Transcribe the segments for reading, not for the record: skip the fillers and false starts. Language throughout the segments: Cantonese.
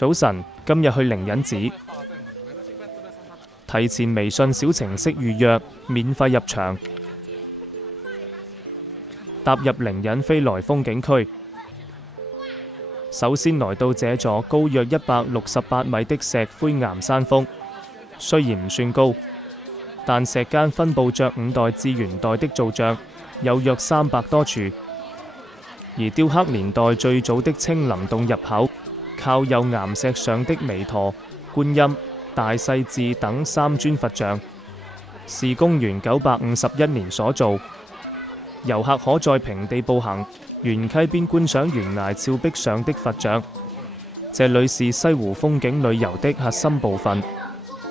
早晨，今日去靈隱寺，提前微信小程式預約，免費入場。踏入靈隱飛來風景區，首先來到這座高約168米的石灰岩山峰，雖然唔算高，但石間分佈着5代至元代的造像，有約300多處。而雕刻年代最早的青林洞入口，靠有岩石上的彌陀、觀音、大勢至等3尊佛像，是公元951年所造。遊客可在平地步行，沿溪邊觀賞懸崖峭壁上的佛像。這裏是西湖風景旅遊的核心部分，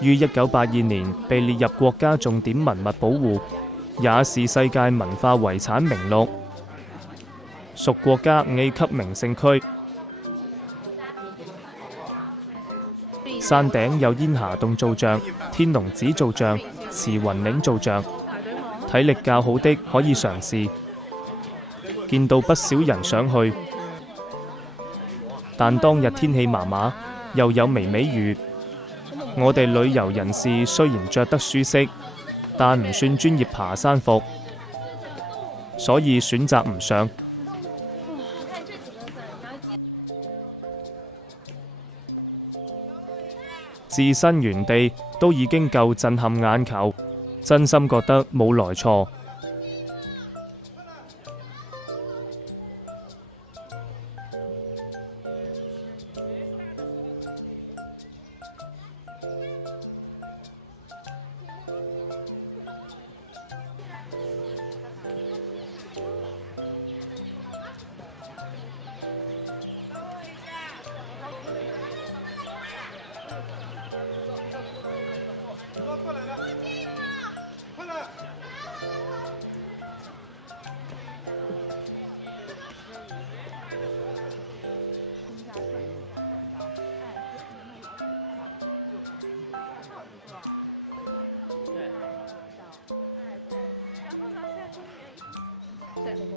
於1982年被列入國家重點文物保護，也是世界文化遺產名錄，屬國家5A級名勝區。山頂有煙霞洞造像、天龍寺造像、慈雲嶺造像，體力較好的可以嘗試。見到不少人想去，但當日天氣麻麻，又有微微雨。我哋旅遊人士雖然着得舒適，但唔算專業爬山服，所以選擇唔上。自身原地都已經夠震撼眼球，真心覺得冇來錯。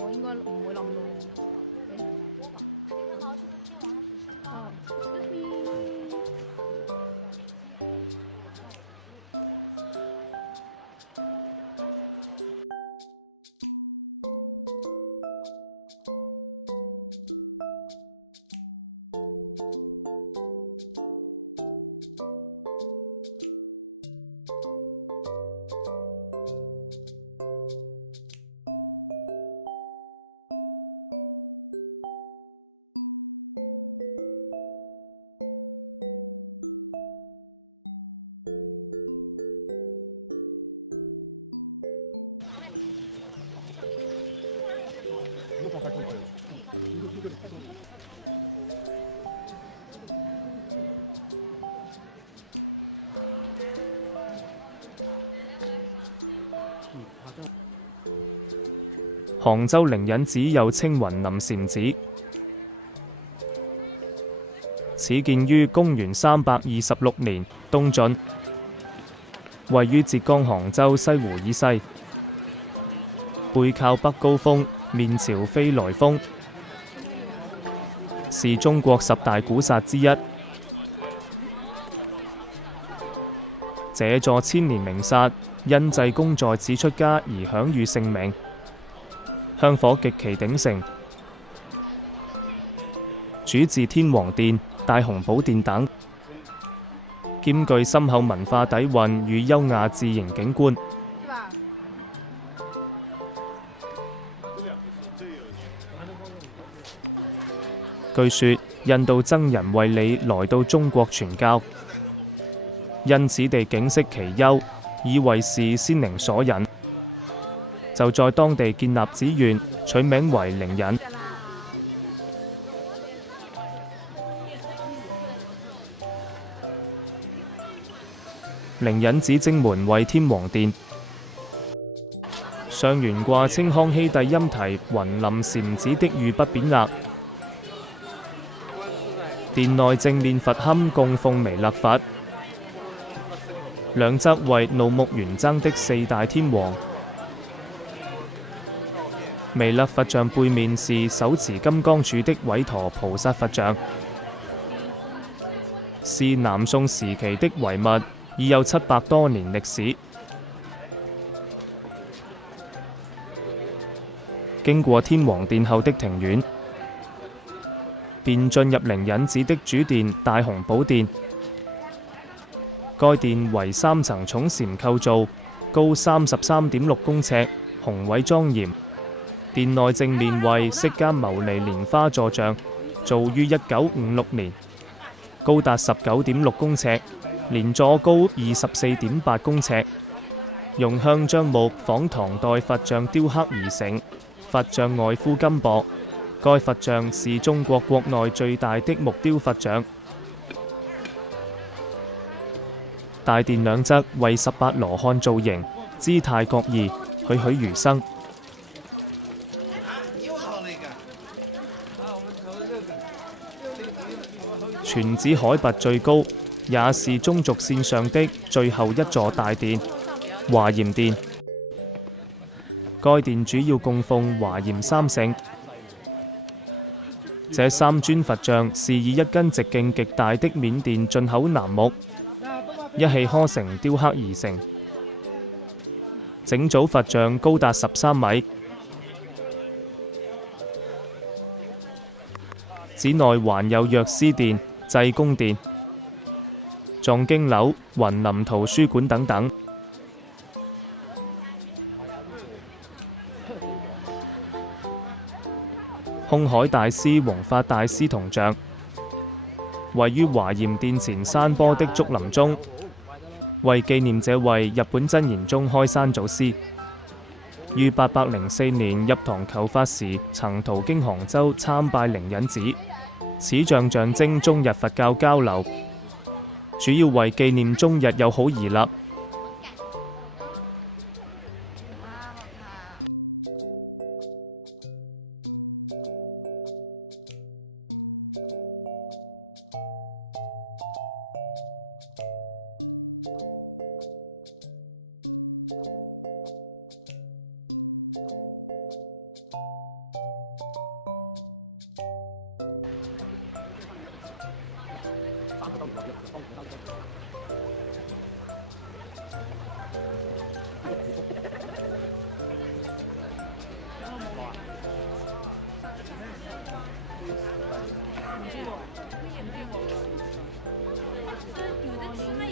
我應該唔會冧到杭州靈隱寺又稱雲林禪寺，始建於公元326年東晉，位於浙江杭州西湖以西，背靠北高峰，面朝飛來峰，是中國10大古剎之一。這座千年名剎因濟公在此出家而享譽盛名，香火極其鼎盛，主祀天王殿、大雄寶殿等，兼具深厚文化底蘊與優雅自然景觀。據說印度僧人為你來到中國傳教，因此地景色奇優，以為是仙靈所引，就在當地建立寺院，取名為靈隱。靈隱寺正門為天王殿，上懸掛清康熙帝欽題雲林禪寺的御筆匾額。殿內正面佛龕供奉彌勒佛，兩側為怒目圓睜的4大天王。彌勒佛像背面是手持金剛杵的韋馱菩薩佛像。是南宋時期的遺物，已有700多年歷史。經過天王殿後的庭院，便進入靈隱寺的主殿大雄寶殿。該殿為3層重檐構造，高33.6公尺，宏偉莊嚴。殿內正面為釋迦牟尼蓮花座像，造於1956年，高達19.6公尺，連座高24.8公尺，用香樟木仿唐代佛像雕刻而成。佛像外敷金箔，該佛像是中國國內最大的木雕佛像。大殿兩側為18羅漢造型，姿態各異，栩栩如生。全寺海拔最高，也是中軸線上的最後一座大殿——華嚴殿。該殿主要供奉華嚴三聖，這3尊佛像是以一根直徑極大的緬甸進口楠木一氣呵成雕刻而成，整組佛像高達13米。寺內還有藥師殿、濟公殿、藏經樓、雲林圖書館等等。空海大師、弘法大師銅像位於華嚴殿前山坡的竹林中，為紀念這位日本真言宗開山祖師。於804年入唐求法時，曾途經杭州參拜靈隱寺。此像象徵中日佛教交流，主要為紀念中日友好而立。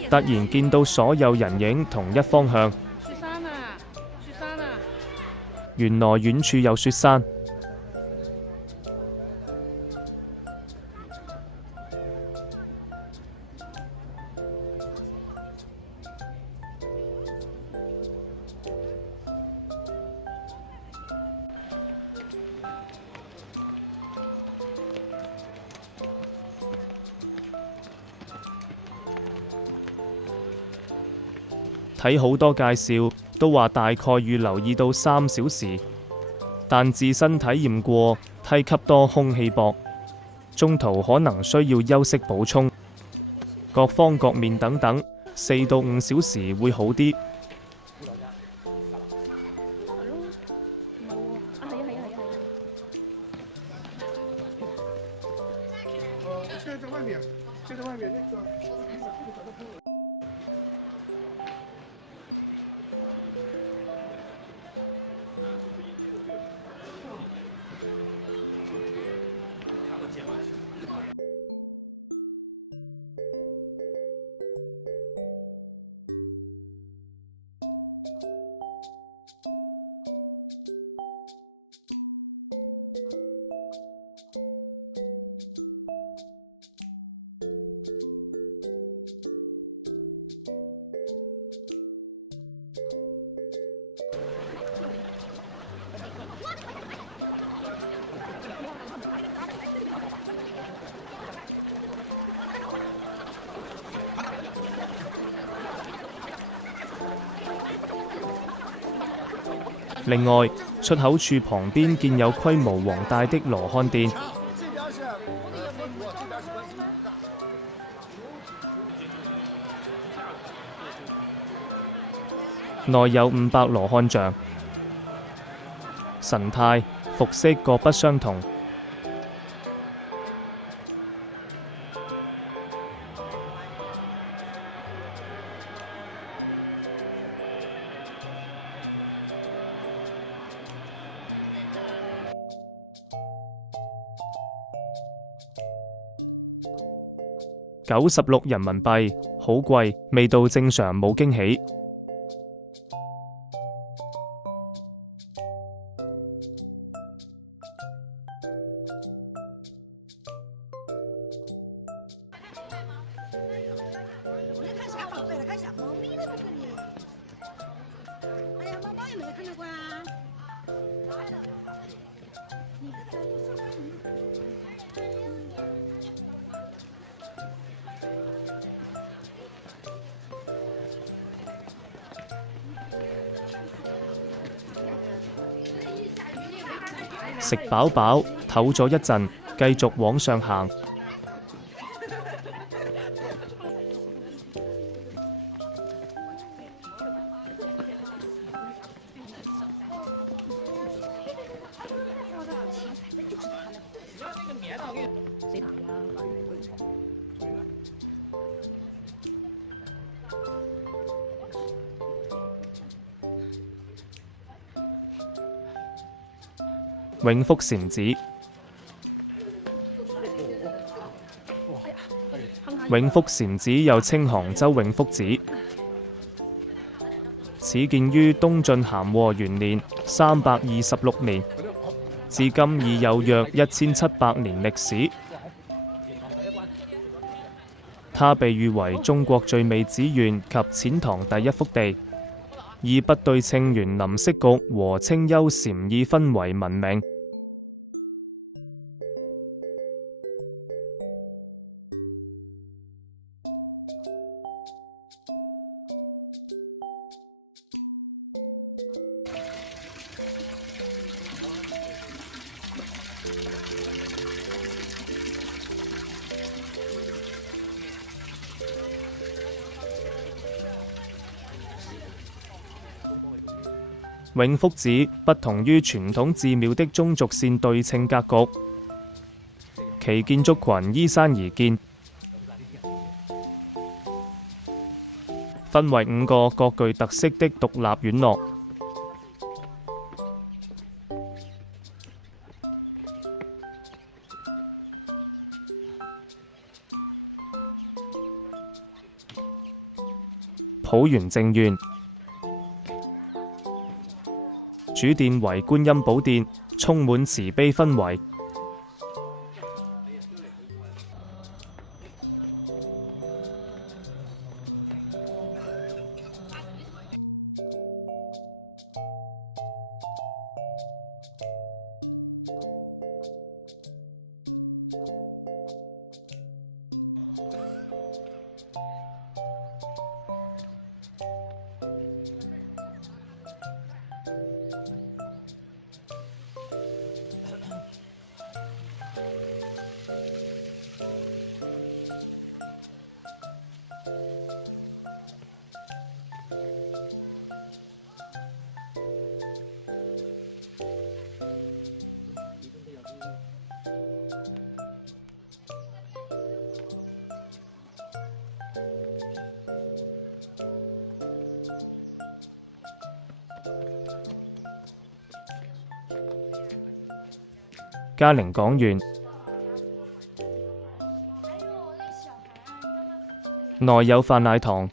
突然見到所有人影同一方向，雪山啊！雪山啊！原來遠處有雪山。睇好多介紹都話大概預留2到3小時，但自身體驗過，梯級多空氣薄，中途可能需要休息補充。各方各面等等，4到5小時會好啲。另外，出口處旁邊建有規模宏大的羅漢殿，內有500羅漢像，神態、服飾各不相同。96人民幣，好貴，味道正常冇驚喜。看啥宝贝了？看小猫咪了这里。哎呀，猫猫也没有看到过啊。你这个不说食飽飽，唞咗一陣，繼續往上行。永福禪寺，永福禪寺又稱杭州永福寺，始建於東晉咸和元年326年，至今已有約1700年歷史。它被譽為中國最美寺院及錢塘第一福地，以不對稱園林色局和清幽禪意氛為聞名。永福寺不同於傳統寺廟的中軸線對稱格局，其建築群依山而建，分為5個各具特色的獨立院落。普元正院，主殿為觀音寶殿，充滿慈悲氛圍。嘉陵廣園內有泛奶堂，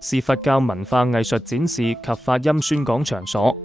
是佛教文化藝術展示及發音宣講場所。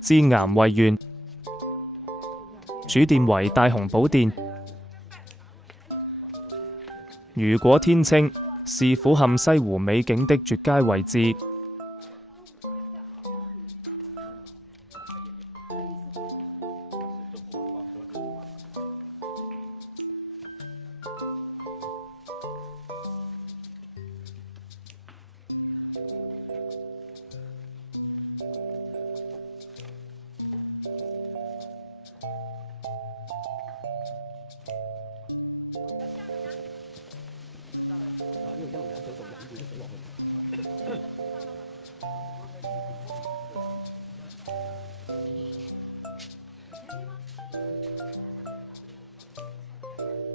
至岩圍縣，主殿為大雄寶殿。如果天清，是俯瞰西湖美景的絕佳位置。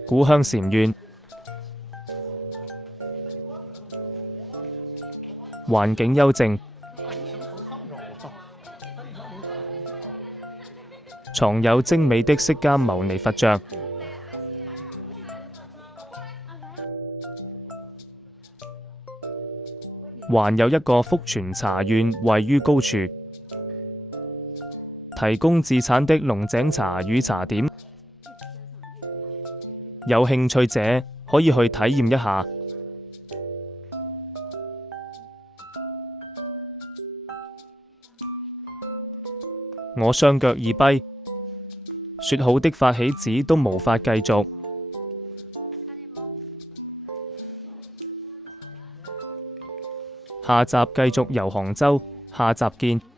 古香禪院，環境幽靜，藏有精美的釋迦牟尼佛像。還有一個福泉茶院位於高處，提供自產的龍井茶與茶點。有興趣者可以去體驗一下。我雙腳已跛，說好的發起子都無法繼續。下集繼續遊杭州，下集見。